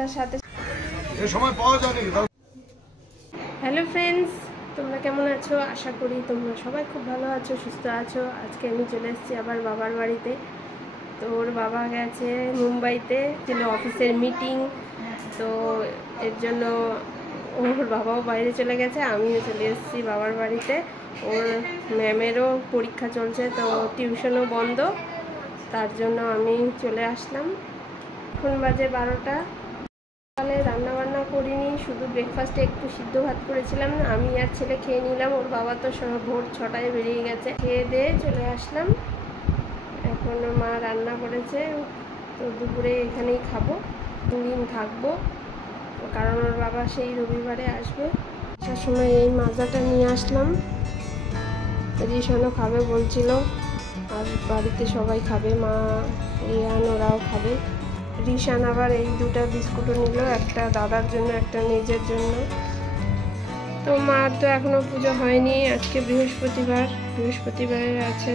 আসার সাথে hello friends, তোমরা কেমন আছো? আশা করি তোমরা সবাই খুব ভালো আছো, সুস্থ আছো। আজকে আমি চলে এসেছি আবার বাবার বাড়িতে। তো ওর বাবা গেছে মুম্বাইতে, ছিল অফিসের মিটিং, তো এর জন্য ওর বাবাও বাইরে চলে গেছে, আমিও চলে এসেছি বাবার বাড়িতে। ওর ম্যামেরও পরীক্ষা চলছে, তো টিউশনও বন্ধ, তার জন্য আমি চলে আসলাম। এখন বাজে 12টা। সকালে রান্নাবান্না করিনি, শুধু ব্রেকফাস্টে একটু সিদ্ধ ভাত করেছিলাম, আমি আর ছেলে খেয়ে নিলাম। ওর বাবা তো ভোর 6টায় বেরিয়ে গেছে। খেয়ে দিয়ে চলে আসলাম। এখন মা রান্না করেছে, তো দুপুরে এখানেই খাবো, 2 দিন থাকবো, কারণ ওর বাবা সেই রবিবারে আসবে। আসার সময় এই মাজাটা নিয়ে আসলাম, রিশানও খাবে বলছিল, আর বাড়িতে সবাই খাবে, মা, রিয়ান ওরাও খাবে। রিশান আবার এই 2টা বিস্কুটও নিল, একটা দাদার জন্য, একটা নিজের জন্য। তো মার তো এখনো পুজো হয়নি, আজকে বৃহস্পতিবারে আছে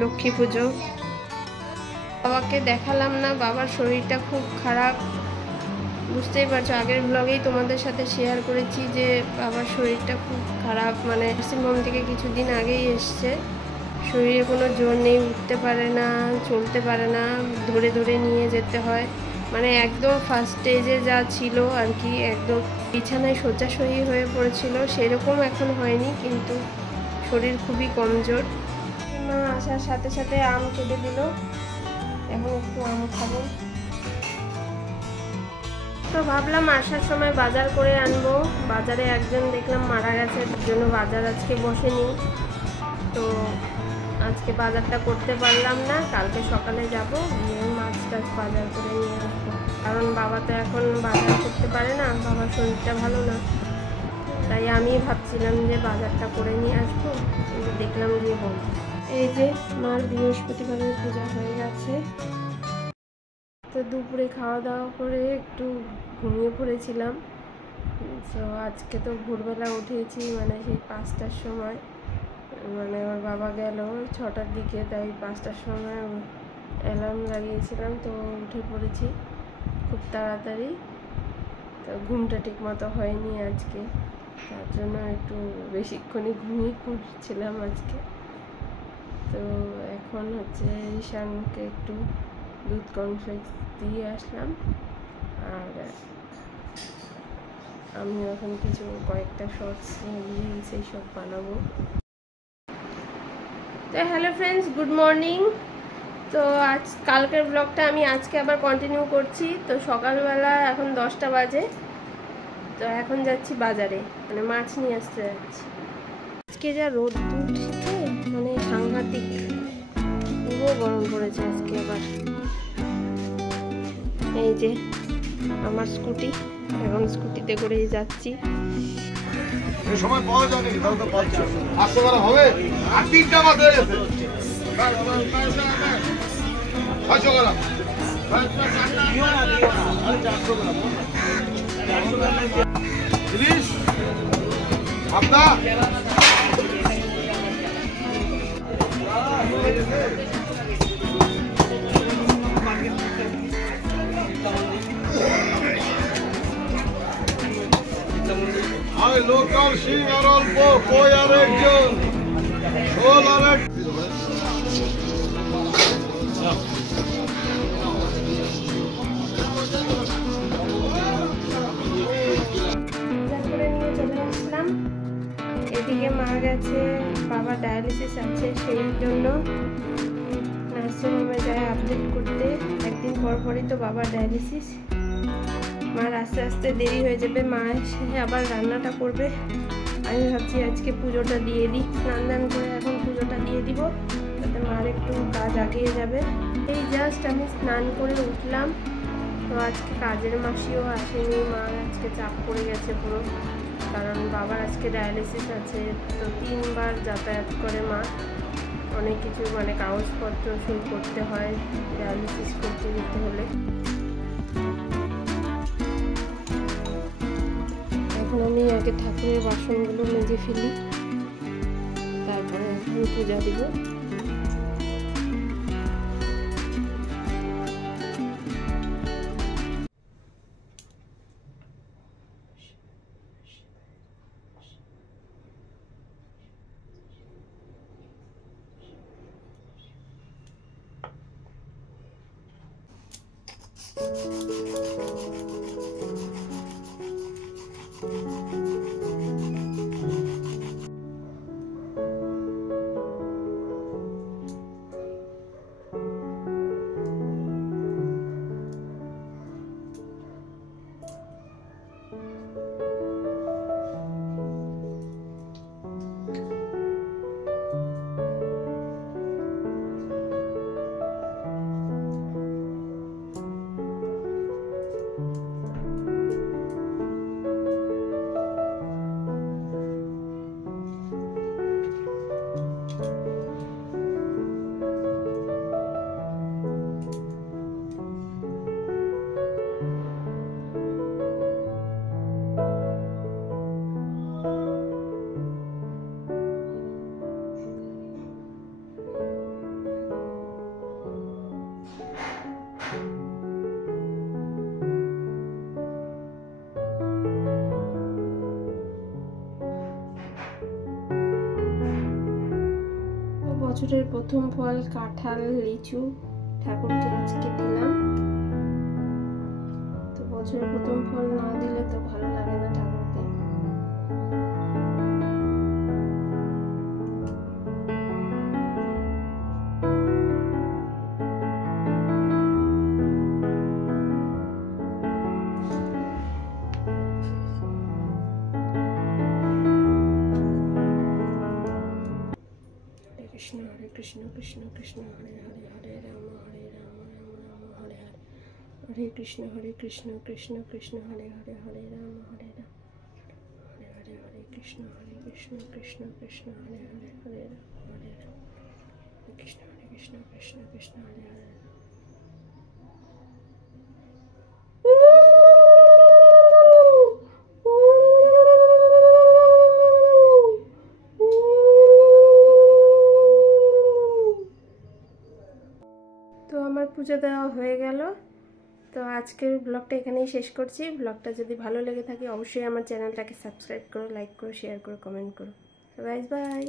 লক্ষ্মী পুজো। বাবাকে দেখালাম না, বাবার শরীরটা খুব খারাপ, বুঝতেই পারছো। আগের ব্লগেই তোমাদের সাথে শেয়ার করেছি যে বাবার শরীরটা খুব খারাপ, মানে নার্সিংহোম থেকে কিছুদিন আগেই এসছে। শরীরে কোনো জোর নেই, উঠতে পারে না, চলতে পারে না, ধরে ধরে নিয়ে যেতে হয়, মানে একদম ফার্স্ট স্টেজে যা ছিল আর কি, একদম বিছানায় শয্যাশয়ী হয়ে পড়েছিল, সেরকম এখন হয়নি, কিন্তু শরীর খুবই কমজোর। মা আসার সাথে সাথে আম কেটে দিল, এখন একটু আম খাবো। তো ভাবলাম আসার সময় বাজার করে আনবো। বাজারে একজন দেখলাম মারা গেছে, তার জন্য বাজার আজকে বসেনি, তো আজকে বাজারটা করতে পারলাম না। কালকে সকালে যাব, গিয়ে মাছ টাছ বাজার করে নিয়ে আসবো, কারণ বাবা তো এখন বাজার করতে পারে না, বাবার শরীরটা ভালো না। তাই আমি ভাবছিলাম যে বাজারটা করে নিয়ে আসবো, কিন্তু দেখলাম যে বল। এই যে মার বৃহস্পতিবারের পূজা হয়ে গেছে। তো দুপুরে খাওয়া দাওয়া করে একটু ঘুমিয়ে পড়েছিলাম। তো আজকে তো ভোরবেলা উঠেছি, মানে সেই 5টার সময়, মানে ওর বাবা গেল 6টার দিকে, তাই 5টার সময় অ্যালার্ম লাগিয়েছিলাম, তো উঠে পড়েছি খুব তাড়াতাড়ি। তো ঘুমটা ঠিক মতো হয়নি আজকে, তার জন্য একটু বেশিক্ষণই ঘুমিয়ে পড়ছিলাম আজকে। তো এখন হচ্ছে রিশানকে একটু দুধ কর্নফ্লেক্স দিয়ে আসলাম, আর আমি এখন কয়েকটা শর্টস রিলস এইসব বানাবো। তো হ্যালো ফ্রেন্ডস, গুড মর্নিং। তো কালকের ব্লগটা আমি আজকে আবার কন্টিনিউ করছি। তো সকালবেলা এখন 10টা বাজে, তো এখন যাচ্ছি বাজারে, মানে মাছ নিয়ে আসতে যাচ্ছি। আজকে যা রোদ উঠছে, মানে সাংঘাতিক, পুরো গরম পড়েছে আজকে আবার। এই যে আমার স্কুটি, এখন স্কুটিতে করেই যাচ্ছি। সময় পাওয়া যায়নি, তাহলে তো পাচ্ছ 800 টাকা হবে, আর 3টা মাছ হয়ে গেছে 600 গ্রাম, 400 গ্রাম ইলিশ আপনা। আমি লোকাল সিং আর অল্প, কই আর একজন, শোল আর এক। এদিকে মা গেছে, বাবার ডায়ালিসিস আছে, সেই জন্য নার্সিংহোমে যায় আপডেট করতে। একদিন পর পরই তো বাবার ডায়ালিসিস। মার আস্তে আস্তে দেরি হয়ে যাবে, মা এসে আবার রান্নাটা করবে। আমি ভাবছি আজকে পুজোটা দিয়ে দিই, স্নান দান করে এখন পুজোটা দিয়ে দিব, তাতে মার একটু কাজ আগিয়ে যাবে। এই জাস্ট আমি স্নান করে উঠলাম, তো আজকে কাজের মাসিও আসেনি, মার আজকে চাপ পড়ে গেছে পুরো, কারণ বাবার আজকে ডায়ালিসিস আছে, তো 3 বার যাতায়াত করে মা, অনেক কিছু মানে কাগজপত্র সই করতে হয় ডায়ালিসিস করতে যেতে হলে। এখন আমি আগে ঠাকুরের বাসনগুলো মেজে ফেলি, তারপরে আমি পূজা দিব। বছরের প্রথম ফল কাঁঠাল লিচু ঠাকুরকে আজকে দিলাম। তো বছরের প্রথম ফল না দিলে তো ভালো লাগে না ঠাকুরকে। কৃষ্ণ হরে কৃষ্ণ কৃষ্ণ কৃষ্ণ হরে হরে হরে রাম রাম রাম হরে হরে হরে কৃষ্ণ কৃষ্ণ কৃষ্ণ হরে হরে হরে রাম হরে হরে হরে কৃষ্ণ কৃষ্ণ কৃষ্ণ হরে হরে হরে রাম হরে রাম কৃষ্ণ কৃষ্ণ হরে হরে। তো আমার পুজো দেওয়া হয়ে গেল। তো আজকের ব্লগটা এখানেই শেষ করছি। ব্লগটা যদি ভালো লেগে থাকে অবশ্যই আমার চ্যানেলটাকে সাবস্ক্রাইব করো, লাইক করো, শেয়ার করো, কমেন্ট করো। Bye bye.